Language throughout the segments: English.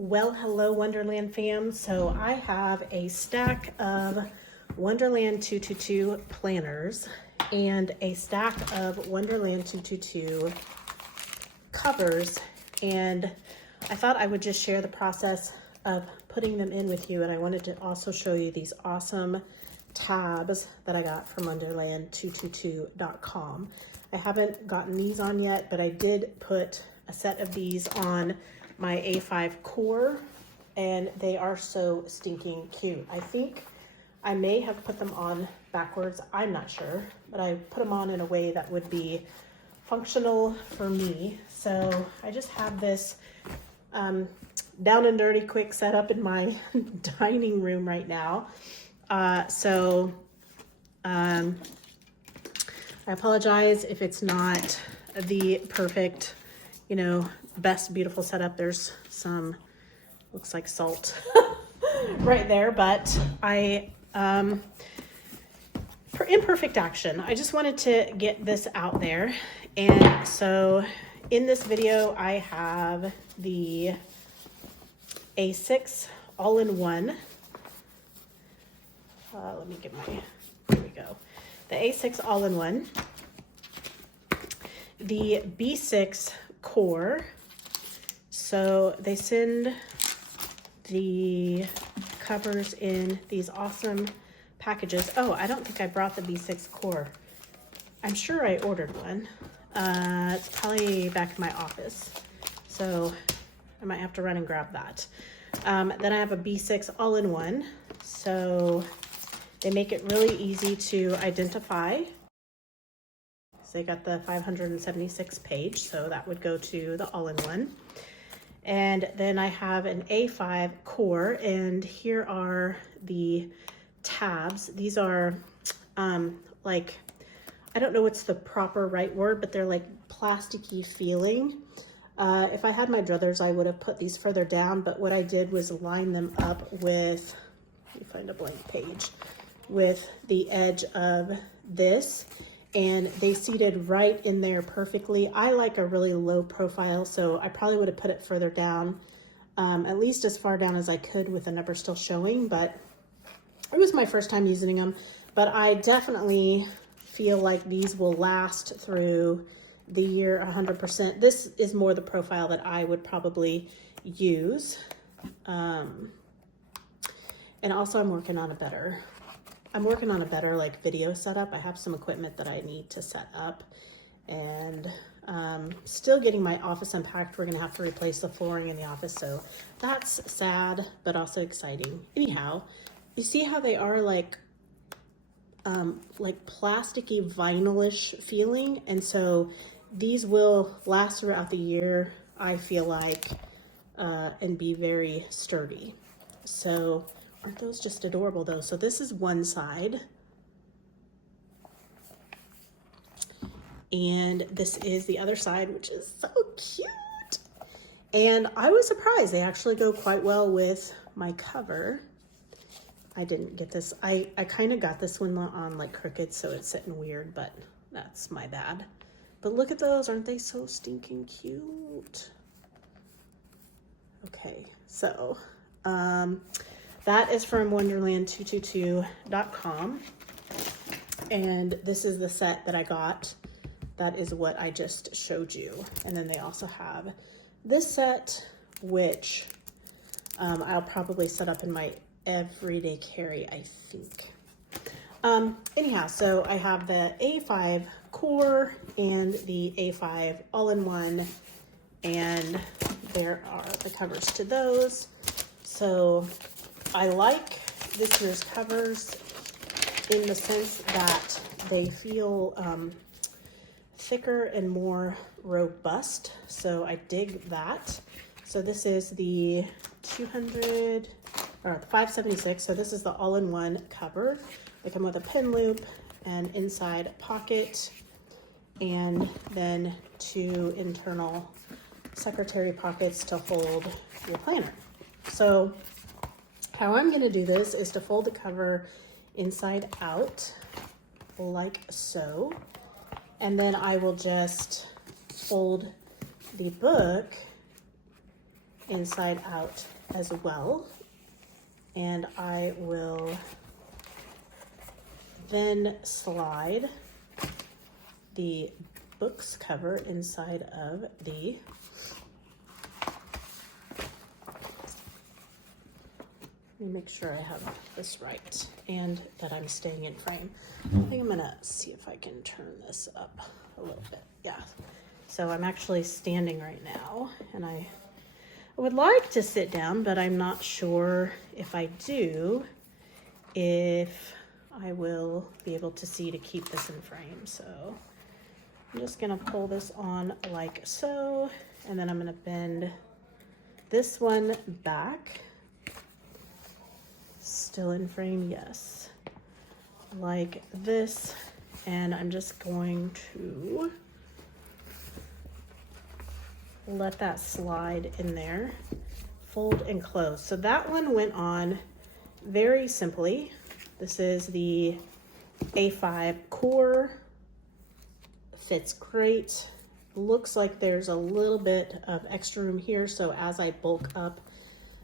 Well, hello Wonderland fam. So I have a stack of Wonderland 222 planners and a stack of Wonderland 222 covers, and I thought I would just share the process of putting them in with you, and I wanted to also show you these awesome tabs that I got from undated.com. I haven't gotten these on yet, but I did put a set of these on my A5 core, and they are so stinking cute. I think I may have put them on backwards, I'm not sure, but I put them on in a way that would be functional for me. So I just have this down and dirty quick setup in my dining room right now. I apologize if it's not the perfect, best beautiful setup. There's some, looks like salt right there, but imperfect action. I just wanted to get this out there. And so in this video, I have the A6 all-in-one. Let me get there we go. The A6 all-in-one, the B6 core. So they send the covers in these awesome packages. Oh, I don't think I brought the B6 core. I'm sure I ordered one. It's probably back in my office, so I might have to run and grab that. Then I have a B6 all-in-one. So they make it really easy to identify. So they got the 576 page, so that would go to the all-in-one. And then I have an A5 core, and here are the tabs. These are like, I don't know what's the proper right word, but they're like plasticky feeling. If I had my druthers, I would have put these further down, but what I did was line them up with, let me find a blank page, with the edge of this, and they seated right in there perfectly. I like a really low profile, so I probably would have put it further down, at least as far down as I could with the number still showing, but it was my first time using them. But I definitely feel like these will last through the year 100%. This is more the profile that I would probably use. And also I'm working on a better like video setup. I have some equipment that I need to set up, and still getting my office unpacked. We're gonna have to replace the flooring in the office, so that's sad but also exciting. Anyhow, you see how they are like plasticky vinyl-ish feeling, and so these will last throughout the year, I feel like, and be very sturdy. So aren't those just adorable though? So this is one side, and this is the other side, which is so cute. And I was surprised they actually go quite well with my cover. I didn't get this. I kind of got this one on like crooked, so it's sitting weird, but that's my bad. But look at those, aren't they so stinking cute? Okay, so that is from wonderland222.com, and this is the set that I got. That is what I just showed you. And then they also have this set, which I'll probably set up in my everyday carry, I think. Anyhow, so I have the A5 core and the A5 all-in-one, and there are the covers to those. So I like this year's covers in the sense that they feel thicker and more robust, so I dig that. So this is the 576, so this is the all-in-one cover. They come with a pin loop and inside pocket, and then two internal secretary pockets to hold your planner. So how I'm going to do this is to fold the cover inside out like so, and then I will just fold the book inside out as well. And I will then slide the book's cover inside of the let me make sure I have this right and that I'm staying in frame. I think I'm gonna see if I can turn this up a little bit. Yeah. So I'm actually standing right now, and I would like to sit down, but I'm not sure if I do, if I will be able to see to keep this in frame. So I'm just gonna pull this on like so, and then I'm gonna bend this one back. Still in frame, yes. Like this, and I'm just going to let that slide in there, fold and close. So that one went on very simply. This is the A5 core, fits great. Looks like there's a little bit of extra room here, so as I bulk up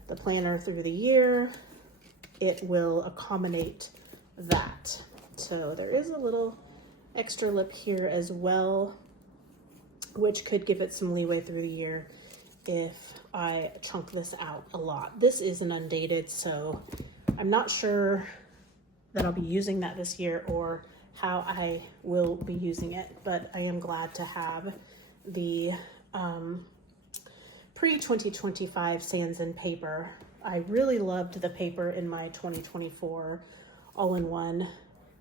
the planner through the year, it will accommodate that. So there is a little extra lip here as well, which could give it some leeway through the year if I chunk this out a lot. This is an undated, so I'm not sure that I'll be using that this year or how I will be using it, but I am glad to have the pre-2025 Sans and paper. I really loved the paper in my 2024 all-in-one,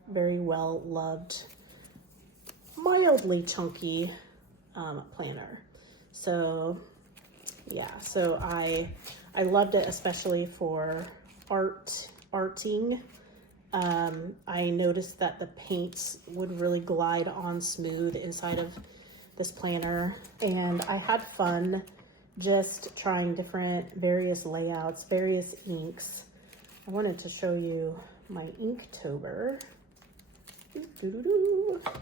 very well loved, mildly chunky planner. So yeah, so I loved it, especially for arting. I noticed that the paints would really glide on smooth inside of this planner, and I had fun just trying various layouts, various inks. I wanted to show you my Inktober.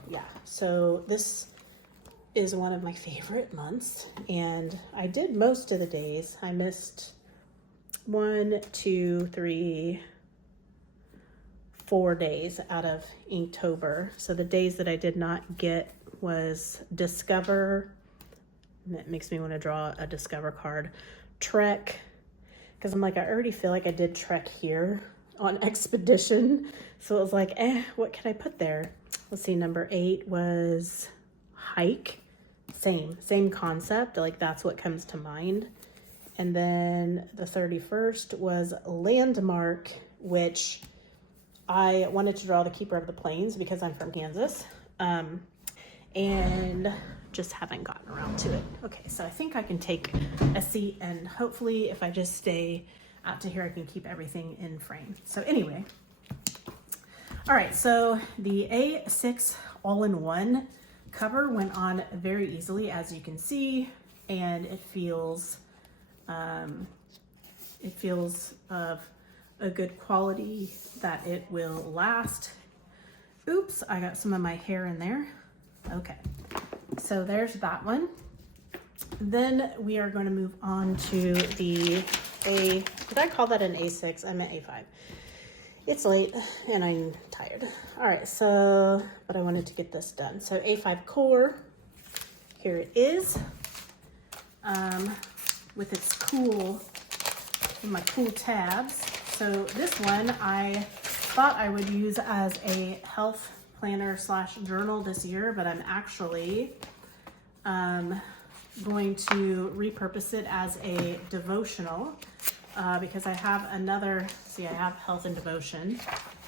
Yeah, so this is one of my favorite months, and I did most of the days. I missed 1, 2, 3, 4 days out of Inktober. So the days that I did not get was Discover, and that makes me want to draw a Discover card, Trek, because I'm like, I already feel like I did Trek here on Expedition, so it was like, what can I put there? Let's see, number 8 was Hike. Same concept, like that's what comes to mind. And then the 31st was Landmark, which I wanted to draw the Keeper of the Plains because I'm from Kansas, and just haven't gotten around to it. Okay, so I think I can take a seat, and hopefully if I just stay out to here, I can keep everything in frame. So anyway, all right, so the A6 all-in-one cover went on very easily, as you can see, and it feels of a good quality that it will last. Oops, I got some of my hair in there. Okay, so there's that one. Then we are going to move on to the did I call that an A6? I meant A5. It's late and I'm tired. All right, so, but I wanted to get this done. So A5 core, here it is, with its my cool tabs. So this one I thought I would use as a health planner / journal this year, but I'm actually going to repurpose it as a devotional because I have another, see, I have health and devotion.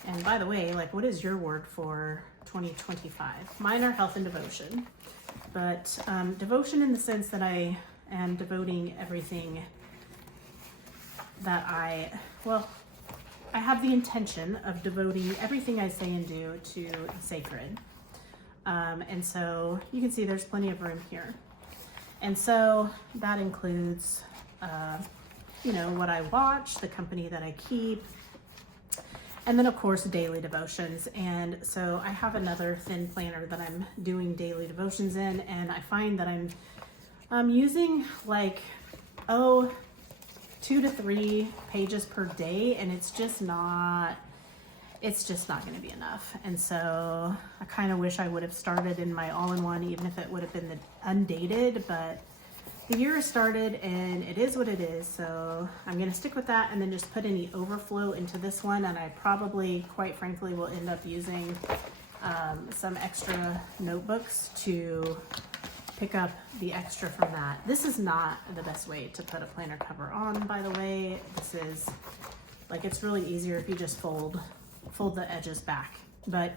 And by the way, like, what is your word for 2025? Mine are health and devotion, but devotion in the sense that I am devoting everything that I have the intention of devoting everything I say and do to the sacred. And so you can see there's plenty of room here. And so that includes, what I watch, the company that I keep, and then of course daily devotions. And so I have another thin planner that I'm doing daily devotions in, and I find that I'm using like, 2 to 3 pages per day, and it's just not going to be enough. And so I kind of wish I would have started in my all-in-one, even if it would have been the undated, but the year has started and it is what it is. So I'm going to stick with that and then just put any overflow into this one. And I probably, quite frankly, will end up using some extra notebooks to pick up the extra from that. This is not the best way to put a planner cover on, by the way. This is like, it's really easier if you just fold the edges back. But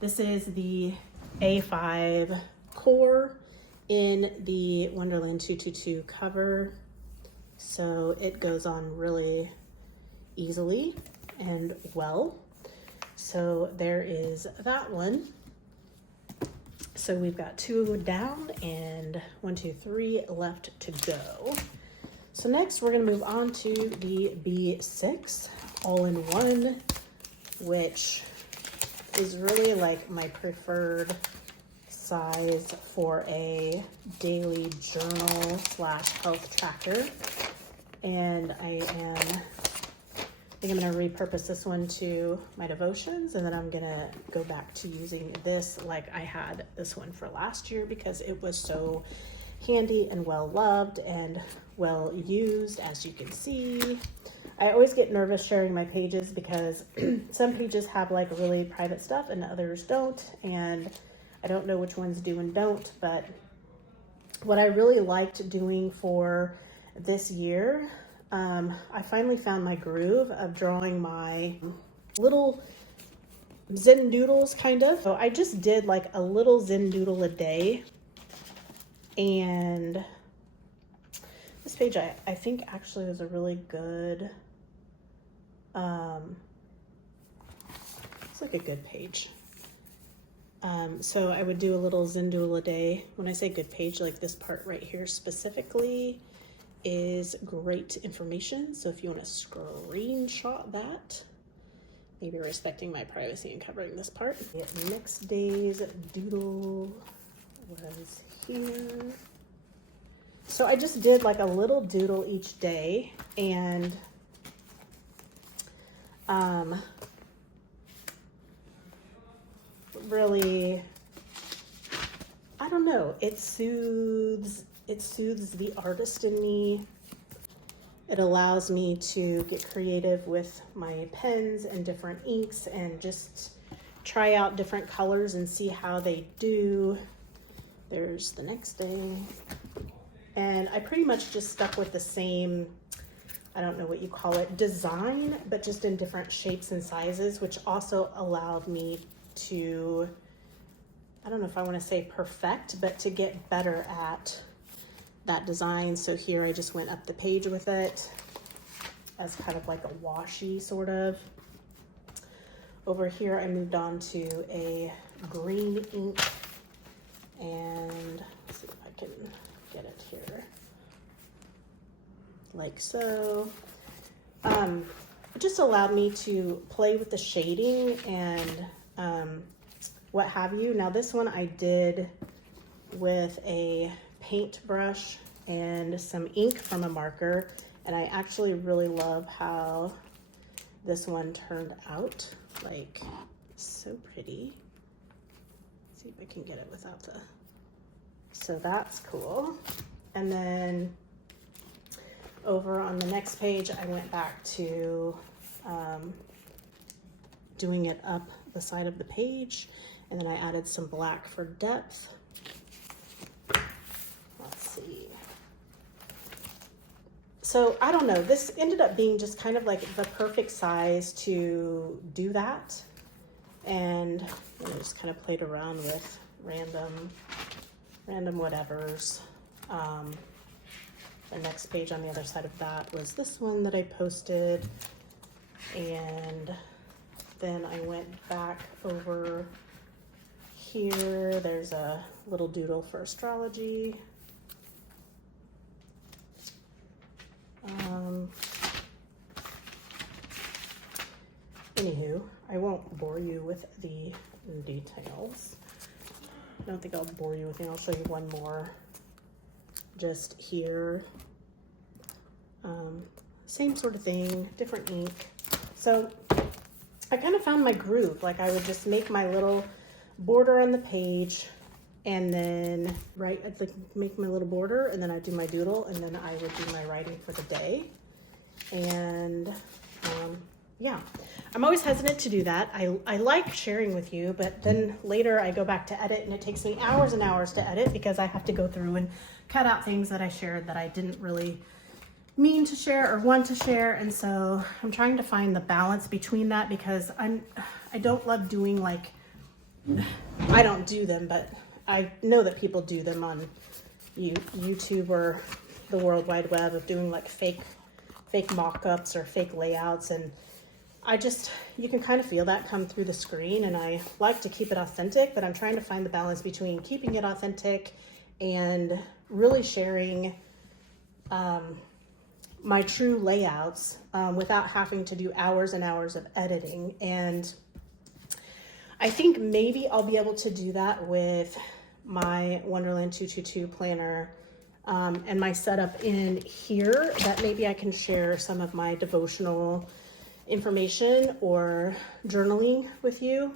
this is the A5 core in the Wonderland 222 cover. So it goes on really easily and well. So there is that one. So we've got 2 down and 1, 2, 3 left to go. So next we're going to move on to the B6 all-in-one, which is really like my preferred size for a daily journal / health tracker. And I think I'm going to repurpose this one to my devotions, and then I'm going to go back to using this like I had this one for last year because it was so handy and well loved and well used, as you can see. I always get nervous sharing my pages because some pages have like really private stuff and others don't, and I don't know which ones do and don't. But what I really liked doing for this year, I finally found my groove of drawing my little Zen doodles, kind of. So I just did like a little Zen doodle a day, and this page I think actually is a really good, it's like a good page. So I would do a little Zen doodle a day. When I say good page, like this part right here specifically is great information. So if you want to screenshot that, maybe respecting my privacy and covering this part. The next day's doodle was here. So I just did like a little doodle each day, and really, I don't know, it soothes the artist in me. It allows me to get creative with my pens and different inks and just try out different colors and see how they do. There's the next day. And I pretty much just stuck with the same, I don't know what you call it, design, but just in different shapes and sizes, which also allowed me to, I don't know if I want to say perfect, but to get better at that design. So here I just went up the page with it as kind of like a washi sort of. Over here I moved on to a green ink, and let's see if I can get it here, like so. It just allowed me to play with the shading and what have you. Now this one I did with a paintbrush and some ink from a marker, and I actually really love how this one turned out. Like, so pretty. Let's see if I can get it without the, so that's cool. And then over on the next page I went back to doing it up the side of the page, and then I added some black for depth. Let's see. So I don't know, this ended up being just kind of like the perfect size to do that. And I just kind of played around with random whatevers. The next page on the other side of that was this one that I posted. And then I went back over here. There's a little doodle for astrology. Anywho, I won't bore you with the details. I don't think I'll bore you with it. I'll show you one more just here. same sort of thing, different ink. So I kind of found my groove. Like I would just make my little border on the page, and then I'd like make my little border, and then I'd do my doodle, and then I would do my writing for the day. And yeah, I'm always hesitant to do that. I like sharing with you, but then later I go back to edit, and it takes me hours and hours to edit because I have to go through and cut out things that I shared that I didn't really mean to share or want to share. And so I'm trying to find the balance between that, because I don't love doing, like, I don't do them, but I know that people do them on YouTube or the World Wide Web, of doing like fake mock-ups or fake layouts. And you can kind of feel that come through the screen, and I like to keep it authentic, but I'm trying to find the balance between keeping it authentic and really sharing my true layouts without having to do hours and hours of editing. And I think maybe I'll be able to do that with my Wonderland 222 planner and my setup in here, that maybe I can share some of my devotional information or journaling with you,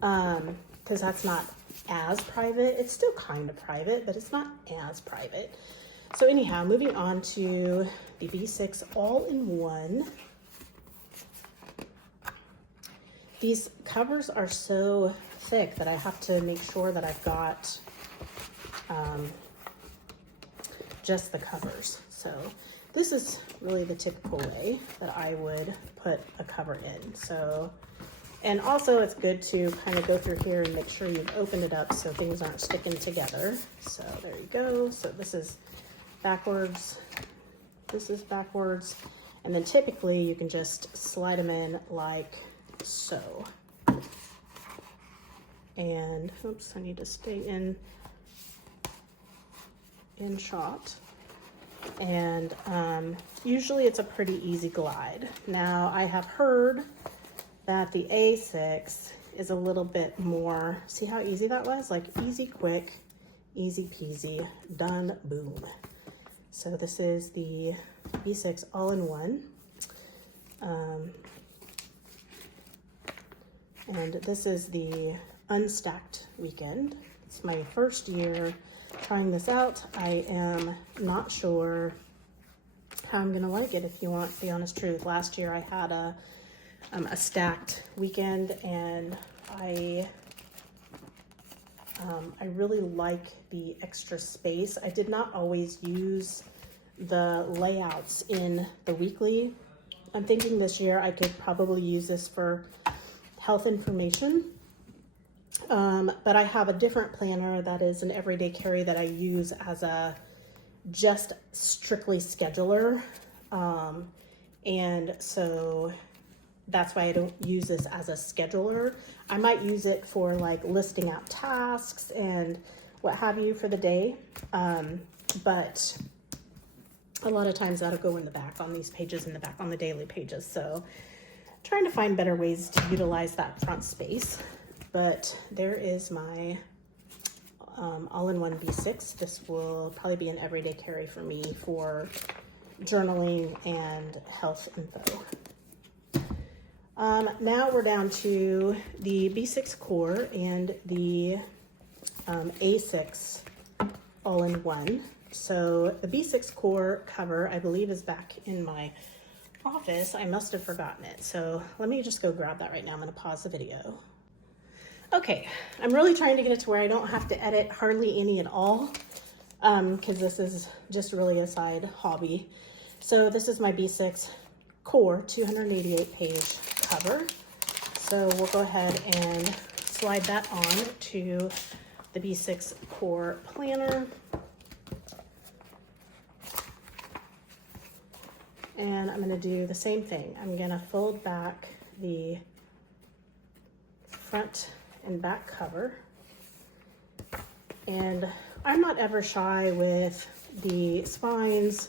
because that's not as private. It's still kind of private, but it's not as private. So anyhow, moving on to the B6 all-in-one. These covers are so thick that I have to make sure that I've got just the covers. So this is really the typical way that I would put a cover in. So, and also it's good to kind of go through here and make sure you've opened it up so things aren't sticking together. So there you go. So this is backwards, this is backwards, and then typically you can just slide them in like so. And oops, I need to stay in shot. And usually it's a pretty easy glide. Now I have heard that the A6 is a little bit more, see how easy that was? Like easy, quick, easy peasy, done, boom. So this is the B6 all-in-one. And this is the unstacked weekend. It's my first year trying this out. I am not sure how I'm gonna like it, if you want the honest truth. Last year I had a stacked weekend, and I really like the extra space. I did not always use the layouts in the weekly. I'm thinking this year I could probably use this for health information. But I have a different planner that is an everyday carry that I use as a just strictly scheduler. And so that's why I don't use this as a scheduler. I might use it for like listing out tasks and what have you for the day. But a lot of times that'll go in the back on these pages, in the back on the daily pages. So trying to find better ways to utilize that front space. But there is my all-in-one B6. This will probably be an everyday carry for me for journaling and health info. Now we're down to the B6 core and the A6 all-in-one. So the B6 core cover, I believe, is back in my office. I must have forgotten it. So let me just go grab that right now. I'm going to pause the video. Okay, I'm really trying to get it to where I don't have to edit hardly any at all, because this is just really a side hobby. So this is my B6 core 288 page cover. So we'll go ahead and slide that on to the B6 core planner. And I'm gonna do the same thing. I'm gonna fold back the front and back cover. And I'm not ever shy with the spines.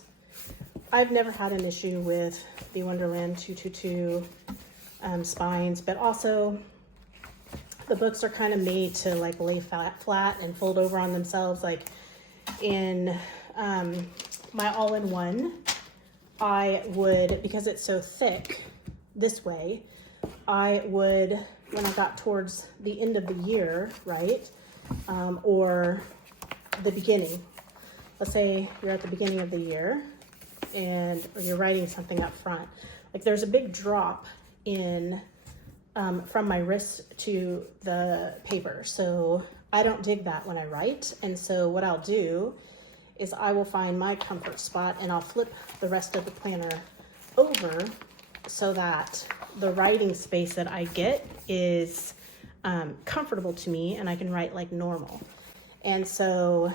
I've never had an issue with the Wonderland 222 spines, but also the books are kind of made to like lay flat and fold over on themselves. Like in my all-in-one, I would, because it's so thick this way, I would, when I got towards the end of the year, right, or the beginning, let's say you're at the beginning of the year and or you're writing something up front, like there's a big drop in from my wrist to the paper. So I don't dig that when I write. And so what I'll do is I will find my comfort spot and I'll flip the rest of the planner over so that the writing space that I get is comfortable to me and I can write like normal. And so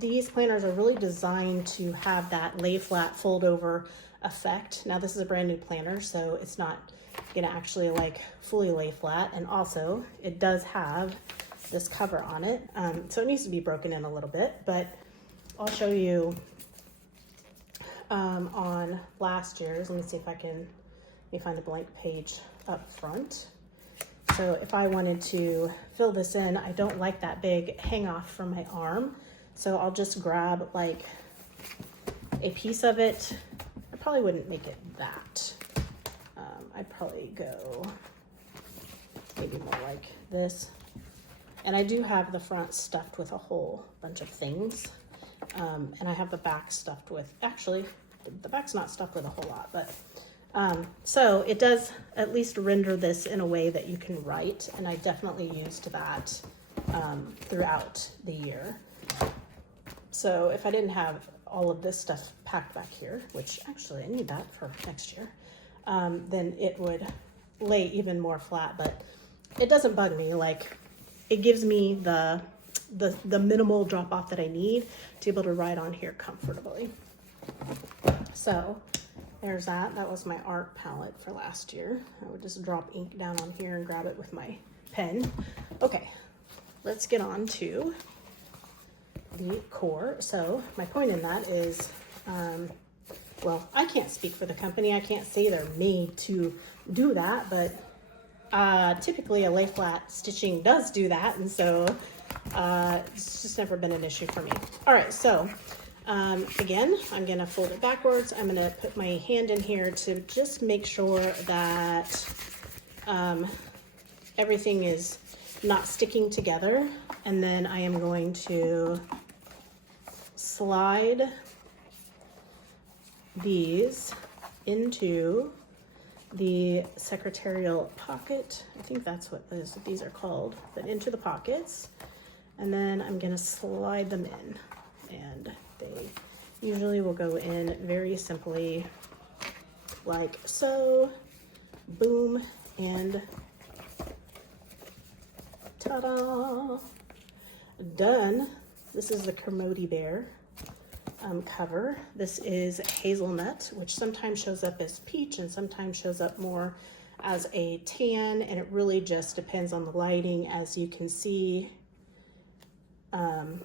these planners are really designed to have that lay flat, fold over effect. Now this is a brand new planner, so it's not gonna actually like fully lay flat. And also it does have this cover on it. So it needs to be broken in a little bit, but I'll show you on last year's. Let me see if I can, let me find a blank page up front. So if I wanted to fill this in, I don't like that big hang off from my arm. So I'll just grab like a piece of it. I probably wouldn't make it that. I'd probably go maybe more like this. And I do have the front stuffed with a whole bunch of things. And I have the back stuffed with, actually, the back's not stuffed with a whole lot, but so it does at least render this in a way that you can write. And I definitely used that throughout the year. So if I didn't have all of this stuff packed back here, which actually I need that for next year, then it would lay even more flat, but it doesn't bug me. Like it gives me the minimal drop off that I need to be able to write on here comfortably. So there's that. That was my art palette for last year. I would just drop ink down on here and grab it with my pen. Okay, let's get on to the core. So my point in that is, well, I can't speak for the company. I can't say they're made to do that, but typically a lay flat stitching does do that. And so it's just never been an issue for me. All right, so again, I'm gonna fold it backwards. I'm gonna put my hand in here to just make sure that everything is not sticking together. And then I am going to slide these into the secretarial pocket. I think that's what these are called, but into the pockets. And then I'm gonna slide them in, and they usually will go in very simply like so. Boom, and ta-da, done. This is the Kermode Bear cover. This is hazelnut, which sometimes shows up as peach and sometimes shows up more as a tan, and it really just depends on the lighting. As you can see, it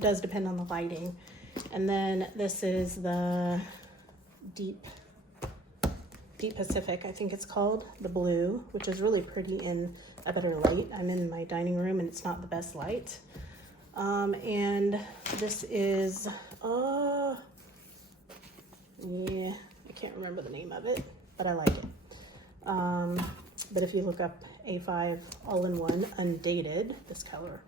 does depend on the lighting. And then this is the Deep Pacific, I think it's called, the blue, which is really pretty in a better light. I'm in my dining room and it's not the best light. And this is, yeah, I can't remember the name of it, but I like it. But if you look up A5 all-in-one undated, this color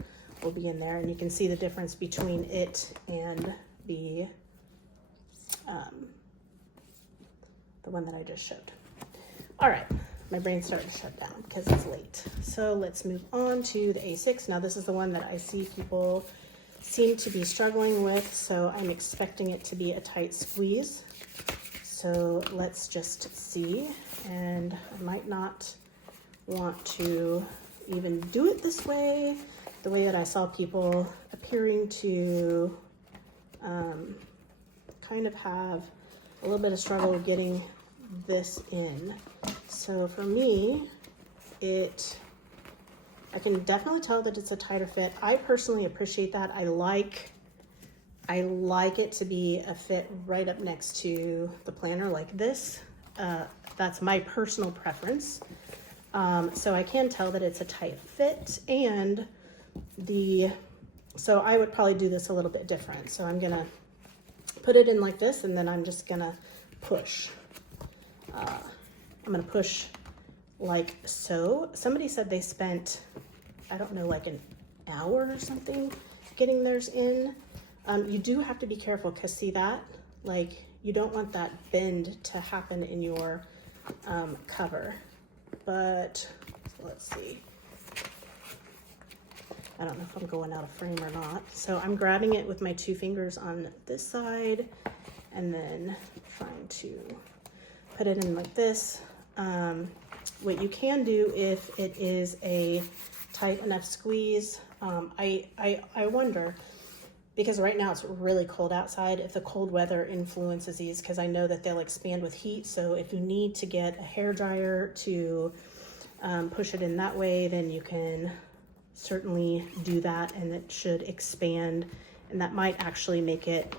will be in there, and you can see the difference between it and the one that I just showed. All right, my brain's starting to shut down because it's late. So let's move on to the A6. Now this is the one that I see people seem to be struggling with, so I'm expecting it to be a tight squeeze. So let's just see, and I might not want to even do it this way, the way that I saw people appearing to kind of have a little bit of struggle getting this in. So for me, I can definitely tell that it's a tighter fit. I personally appreciate that. I like it to be a fit right up next to the planner like this. That's my personal preference. So I can tell that it's a tight fit, and so I would probably do this a little bit different. So I'm gonna put it in like this, and then I'm just gonna push. I'm gonna push like so. Somebody said they spent, I don't know, like an hour or something getting theirs in. You do have to be careful, because see that? Like, you don't want that bend to happen in your cover. But let's see. I don't know if I'm going out of frame or not. So I'm grabbing it with my 2 fingers on this side and then trying to put it in like this. What you can do if it is a tight enough squeeze, I wonder, because right now it's really cold outside, if the cold weather influences these, because I know that they'll expand with heat. So if you need to get a hair dryer to push it in that way, then you can certainly do that, and it should expand, and that might actually make it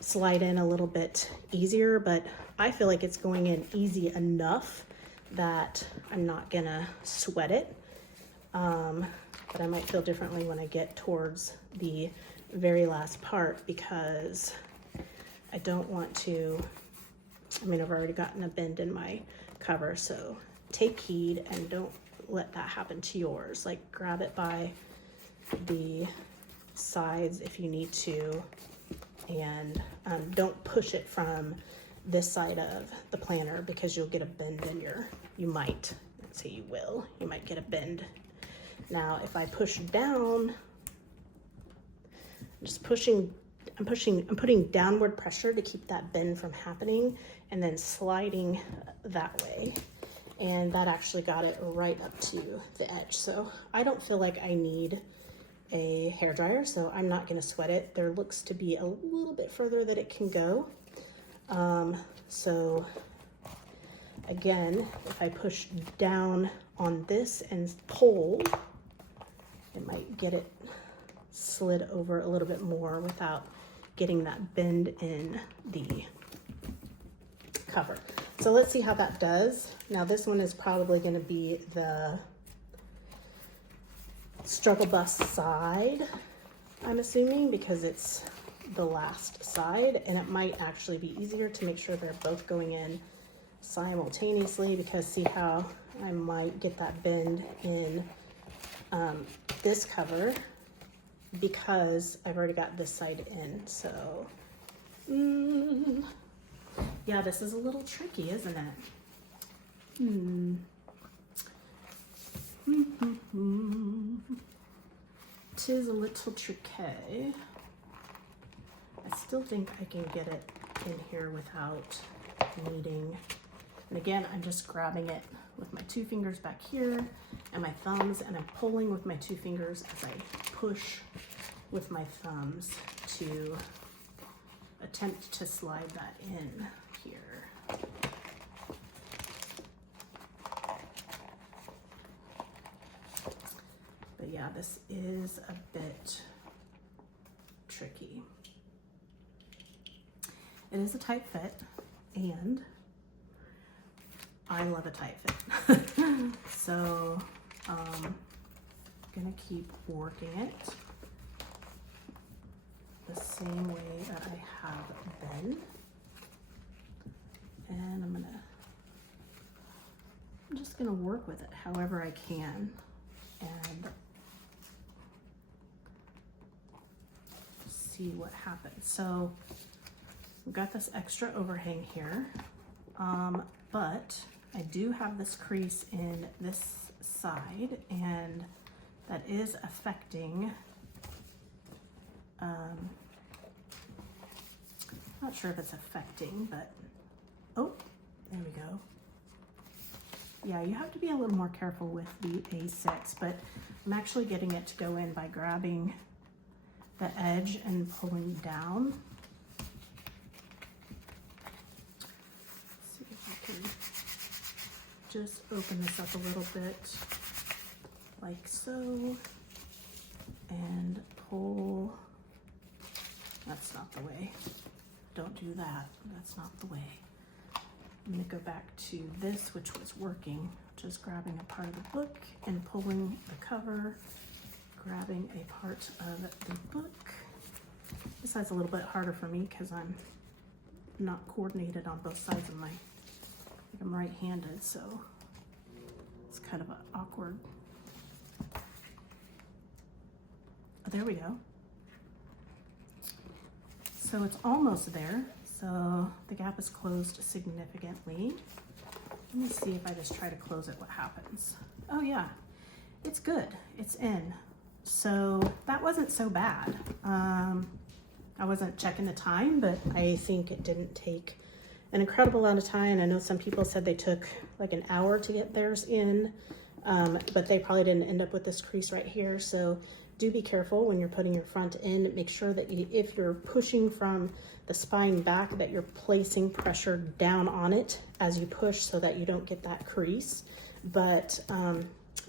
slide in a little bit easier. But I feel like it's going in easy enough that I'm not gonna sweat it. But I might feel differently when I get towards the very last part, because I don't want to, I mean, I've already gotten a bend in my cover, so take heed and don't let that happen to yours. Like, grab it by the sides if you need to, and don't push it from this side of the planner, because you'll get a bend in your, you might, let's say you will, you might get a bend. Now, if I push down, I'm putting downward pressure to keep that bend from happening, and then sliding that way. And that actually got it right up to the edge. So I don't feel like I need a hairdryer, so I'm not gonna sweat it. There looks to be a little bit further that it can go. So again, if I push down on this and pull, it might get it slid over a little bit more without getting that bend in the cover. So let's see how that does. Now this one is probably going to be the struggle bus side, I'm assuming, because it's the last side, and it might actually be easier to make sure they're both going in simultaneously, because see how I might get that bend in this cover, because I've already got this side in. So yeah, this is a little tricky, isn't it? Tis a little tricky. I still think I can get it in here without needing, and again, I'm just grabbing it with my 2 fingers back here and my thumbs, and I'm pulling with my 2 fingers as I push with my thumbs to attempt to slide that in here. But yeah, this is a bit tricky. It is a tight fit, and I love a tight fit. So I'm gonna keep working it the same way that I have been. And I'm just gonna work with it however I can, and see what happens. So we've got this extra overhang here, but I do have this crease in this side, and that is affecting, not sure if it's affecting, but, oh, there we go. Yeah, you have to be a little more careful with the A6, but I'm actually getting it to go in by grabbing the edge and pulling down. Let's see if I can just open this up a little bit, like so, and pull. That's not the way. Don't do that. That's not the way. I'm gonna go back to this, which was working, just grabbing a part of the book and pulling the cover, grabbing a part of the book. This side's a little bit harder for me because I'm not coordinated on both sides of I'm right-handed, so it's kind of awkward. Oh, there we go. So it's almost there. So the gap is closed significantly. Let me see if I just try to close it, what happens. Oh yeah, it's good, it's in. So that wasn't so bad. I wasn't checking the time, but I think it didn't take an incredible amount of time. I know some people said they took like an hour to get theirs in, but they probably didn't end up with this crease right here. So do be careful when you're putting your front in. Make sure that if you're pushing from the spine back, that you're placing pressure down on it as you push so that you don't get that crease. But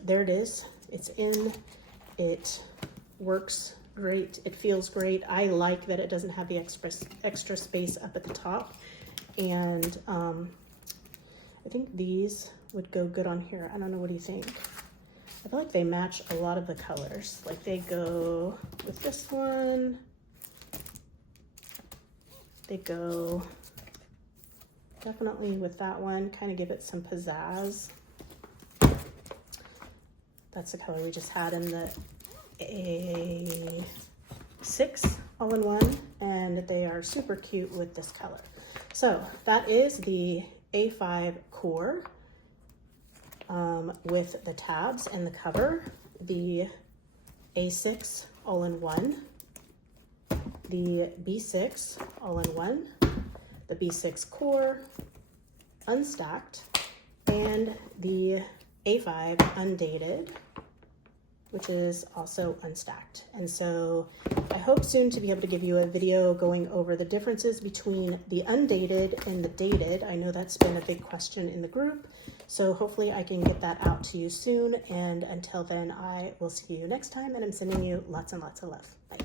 there it is. It's in. It works great. It feels great. I like that it doesn't have the extra space up at the top. And I think these would go good on here. I don't know, what do you think? I feel like they match a lot of the colors. Like they go with this one. They go definitely with that one, kind of give it some pizzazz. That's the color we just had in the A6 all-in-one, and they are super cute with this color. So that is the A5 core with the tabs and the cover, the A6 all-in-one, the B6 all-in-one, the B6 core, unstacked, and the A5 undated, which is also unstacked. And so I hope soon to be able to give you a video going over the differences between the undated and the dated. I know that's been a big question in the group, so hopefully I can get that out to you soon. And until then, I will see you next time, and I'm sending you lots and lots of love. Bye.